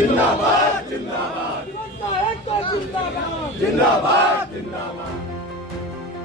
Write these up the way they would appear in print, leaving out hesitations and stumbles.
जिंदाबाद जिंदाबाद जिंदाबाद जिंदाबाद।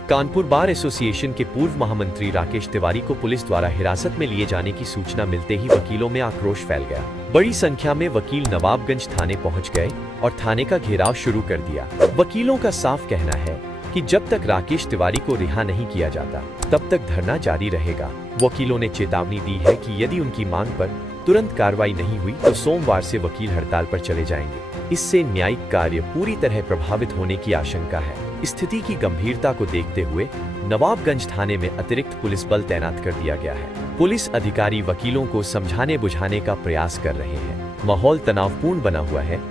कानपुर बार एसोसिएशन के पूर्व महामंत्री राकेश तिवारी को पुलिस द्वारा हिरासत में लिए जाने की सूचना मिलते ही वकीलों में आक्रोश फैल गया। बड़ी संख्या में वकील नवाबगंज थाने पहुंच गए और थाने का घेराव शुरू कर दिया। वकीलों का साफ कहना है कि जब तक राकेश तिवारी को रिहा नहीं किया जाता तब तक धरना जारी रहेगा। वकीलों ने चेतावनी दी है कि यदि उनकी मांग पर तुरंत कार्रवाई नहीं हुई तो सोमवार से वकील हड़ताल पर चले जाएंगे। इससे न्यायिक कार्य पूरी तरह प्रभावित होने की आशंका है। स्थिति की गंभीरता को देखते हुए नवाबगंज थाने में अतिरिक्त पुलिस बल तैनात कर दिया गया है। पुलिस अधिकारी वकीलों को समझाने बुझाने का प्रयास कर रहे हैं। माहौल तनावपूर्ण बना हुआ है।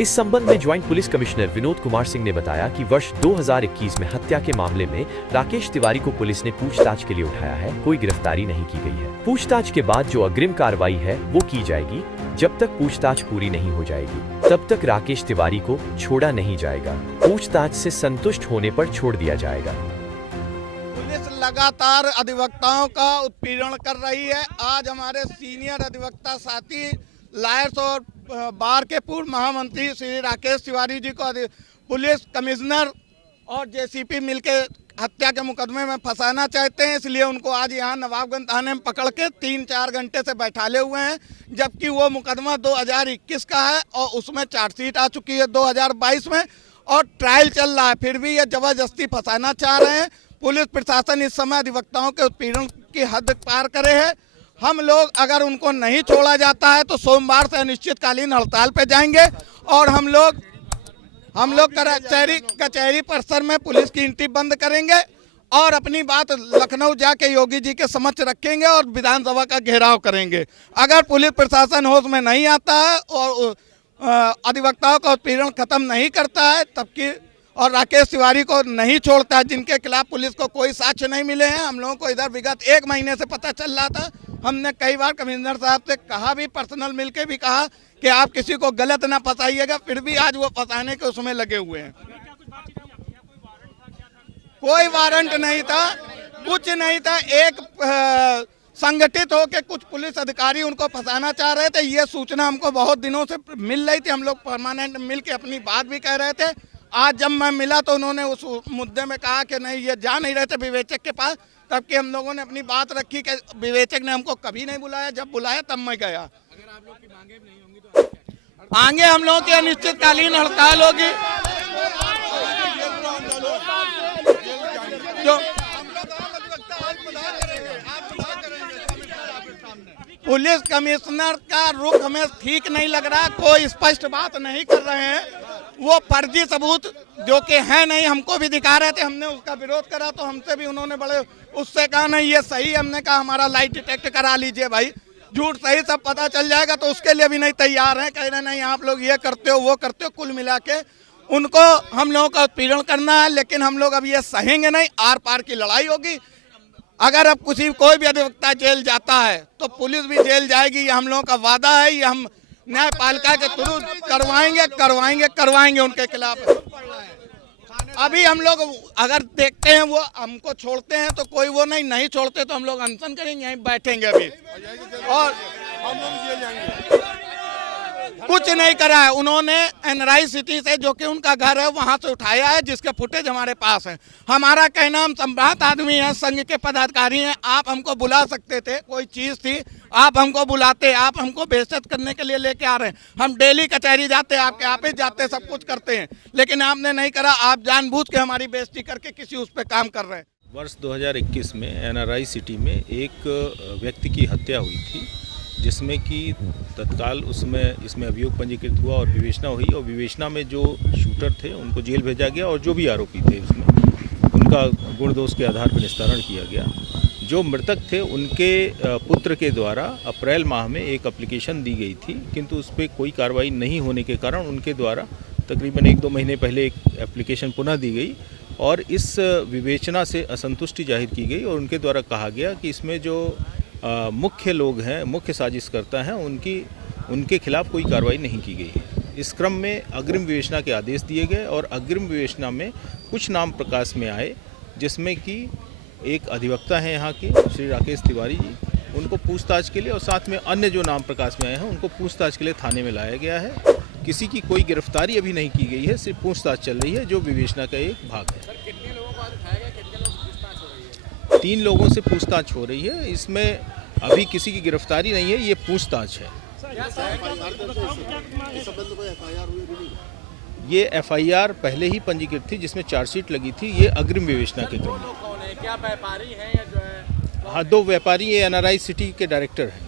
इस संबंध में joint police commissioner Vinod Kumar Singh ने बताया कि वर्ष 2021 में हत्या के मामले में राकेश तिवारी को पुलिस ने पूछताछ के लिए उठाया है। कोई गिरफ्तारी नहीं की गई है। पूछताछ के बाद जो अग्रिम कार्रवाई है वो की जाएगी। जब तक पूछताछ पूरी नहीं हो जाएगी तब तक राकेश तिवारी को छोड़ा नहीं जाएगा। पूछताछ से संतुष्ट होने पर छोड़ दिया जाएगा। पुलिस लगातार अधिवक्ताओं का उत्पीड़न कर रही है। आज हमारे सीनियर अधिवक्ता साथी लायर्स और बार के पूर्व महामंत्री श्री राकेश तिवारी जी को पुलिस कमिश्नर और जेसीपी मिलकर हत्या के मुकदमे में फंसाना चाहते हैं, इसलिए उनको आज यहाँ नवाबगंज थाने में पकड़ के 3-4 घंटे से बैठाले हुए हैं। जबकि वो मुकदमा 2021 का है और उसमें चार्जशीट आ चुकी है 2022 में और ट्रायल चल रहा है, फिर भी ये जबरदस्ती फंसाना चाह रहे हैं। पुलिस प्रशासन इस समय अधिवक्ताओं के उत्पीड़न की हद पार करे है। हम लोग अगर उनको नहीं छोड़ा जाता है तो सोमवार से अनिश्चितकालीन हड़ताल पे जाएंगे और हम लोग कचहरी परिसर में पुलिस की एंट्री बंद करेंगे और अपनी बात लखनऊ जाके योगी जी के समक्ष रखेंगे और विधानसभा का घेराव करेंगे। अगर पुलिस प्रशासन होश में नहीं आता है और अधिवक्ताओं का उत्पीड़न खत्म नहीं करता है और राकेश तिवारी को नहीं छोड़ता है, जिनके खिलाफ पुलिस को कोई साक्ष्य नहीं मिले हैं। हम लोगों को इधर विगत 1 महीने से पता चल रहा था। हमने कई बार कमिश्नर साहब से कहा भी, पर्सनल मिलके भी कहा कि आप किसी को गलत ना फंसाइएगा, फिर भी आज वो फंसाने के उसमें लगे हुए हैं। कोई वारंट नहीं था, कुछ नहीं था। एक संगठित होकर कुछ पुलिस अधिकारी उनको फंसाना चाह रहे थे। ये सूचना हमको बहुत दिनों से मिल रही थी। हम लोग परमानेंट मिल के अपनी बात भी कह रहे थे। आज जब मैं मिला तो उन्होंने उस मुद्दे में कहा कि नहीं, ये जा नहीं रहे थे विवेचक के पास। तब कि हम लोगों ने अपनी बात रखी कि विवेचक ने हमको कभी नहीं बुलाया, जब बुलाया तब मैं गया। अगर आप लोग की मांगे नहीं होंगी तो आगे हम लोगों की अनिश्चितकालीन हड़ताल होगी। जो पुलिस कमिश्नर का रुख हमें ठीक नहीं लग रहा। कोई स्पष्ट बात नहीं कर रहे हैं। वो फर्जी सबूत जो कि है नहीं हमको भी दिखा रहे थे। हमने उसका विरोध करा तो हमसे भी उन्होंने बड़े उससे कहा नहीं ये सही। हमने कहा हमारा लाइट डिटेक्ट करा लीजिए भाई, झूठ सही सब पता चल जाएगा। तो उसके लिए भी नहीं तैयार हैं। कह रहे नहीं आप लोग ये करते हो वो करते हो। कुल मिला के उनको हम लोगों का उत्पीड़न करना है, लेकिन हम लोग अब ये सहेंगे नहीं। आर पार की लड़ाई होगी। अगर अब कोई भी अधिवक्ता जेल जाता है तो पुलिस भी जेल जाएगी। ये हम लोगों का वादा है। ये हम न्यायपालिका के थ्रू करवाएंगे उनके खिलाफ। अभी हम लोग अगर देखते हैं वो हमको छोड़ते हैं तो कोई वो नहीं छोड़ते तो हम लोग अनशन करेंगे, यहीं बैठेंगे अभी। और हम लोग कुछ नहीं करा है। उन्होंने एनआरआई सिटी से, जो कि उनका घर है, वहां से उठाया है, जिसके फुटेज हमारे पास है। हमारा कहना, हम संभ्रांत आदमी हैं, संघ के पदाधिकारी हैं। आप हमको बुला सकते थे, कोई चीज थी आप हमको बुलाते। आप हमको बेइज्जत करने के लिए लेके आ रहे हैं। हम डेली कचहरी जाते, आपके ऑफिस जाते, सब कुछ करते हैं, लेकिन आपने नहीं करा। आप जानबूझ के हमारी बेइज्जती करके किसी उस पर काम कर रहे हैं। वर्ष 2021 में एनआरआई सिटी में एक व्यक्ति की हत्या हुई थी, जिसमें कि तत्काल इसमें अभियोग पंजीकृत हुआ और विवेचना हुई। और विवेचना में जो शूटर थे उनको जेल भेजा गया और जो भी आरोपी थे उसमें उनका गुण दोष के आधार पर निस्तारण किया गया। जो मृतक थे उनके पुत्र के द्वारा अप्रैल माह में एक एप्लीकेशन दी गई थी, किंतु उस पर कोई कार्रवाई नहीं होने के कारण उनके द्वारा तकरीबन 1-2 महीने पहले एक एप्लीकेशन पुनः दी गई और इस विवेचना से असंतुष्टि जाहिर की गई और उनके द्वारा कहा गया कि इसमें जो मुख्य लोग हैं, मुख्य साजिशकर्ता हैं, उनके खिलाफ कोई कार्रवाई नहीं की गई है। इस क्रम में अग्रिम विवेचना के आदेश दिए गए और अग्रिम विवेचना में कुछ नाम प्रकाश में आए, जिसमें कि एक अधिवक्ता हैं यहाँ के श्री राकेश तिवारी जी, उनको पूछताछ के लिए और साथ में अन्य जो नाम प्रकाश में आए हैं उनको पूछताछ के लिए थाने में लाया गया है। किसी की कोई गिरफ्तारी अभी नहीं की गई है, सिर्फ पूछताछ चल रही है जो विवेचना का एक भाग है। सर, कितने लोगों को आज उठाया गया, कितने लोगों से पूछताछ हो रही है? 3 लोगों से पूछताछ हो रही है, इसमें अभी किसी की गिरफ्तारी नहीं है, ये पूछताछ है। ये एफआईआर पहले ही पंजीकृत थी जिसमें चार्जशीट लगी थी, ये अग्रिम विवेचना के क्रम में। कौन है, क्या व्यापारी हैं या जो है? हाँ, 2 व्यापारी, ये एनआरआई सिटी के डायरेक्टर हैं।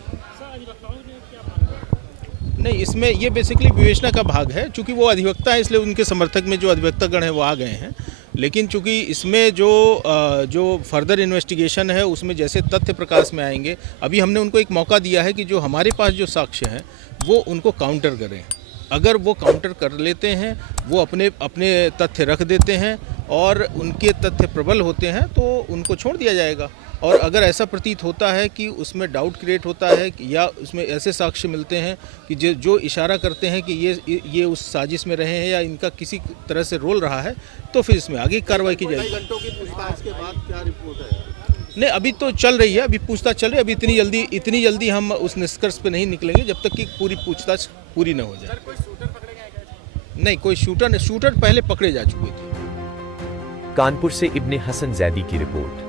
नहीं, इसमें ये बेसिकली विवेचना का भाग है, चूंकि वो अधिवक्ता है इसलिए उनके समर्थक में जो अधिवक्तागण हैं वो आ गए हैं। लेकिन चूंकि इसमें जो फर्दर इन्वेस्टिगेशन है उसमें जैसे तथ्य प्रकाश में आएंगे, अभी हमने उनको एक मौका दिया है कि जो हमारे पास जो साक्ष्य हैं वो उनको काउंटर करें। अगर वो काउंटर कर लेते हैं, वो अपने तथ्य रख देते हैं और उनके तथ्य प्रबल होते हैं तो उनको छोड़ दिया जाएगा। और अगर ऐसा प्रतीत होता है कि उसमें डाउट क्रिएट होता है या उसमें ऐसे साक्ष्य मिलते हैं कि जो इशारा करते हैं कि ये उस साजिश में रहे हैं या इनका किसी तरह से रोल रहा है, तो फिर इसमें आगे कार्रवाई की जाएगी। घंटों की पूछताछ के बाद क्या रिपोर्ट है? नहीं, अभी तो चल रही है, अभी पूछताछ चल रही है। अभी इतनी जल्दी हम उस निष्कर्ष पे नहीं निकलेंगे जब तक कि पूरी पूछताछ पूरी न हो जाए। सर, कोई शूटर पकड़े गए क्या? नहीं, कोई शूटर पहले पकड़े जा चुके थे। कानपुर से इब्ने हसन जैदी की रिपोर्ट।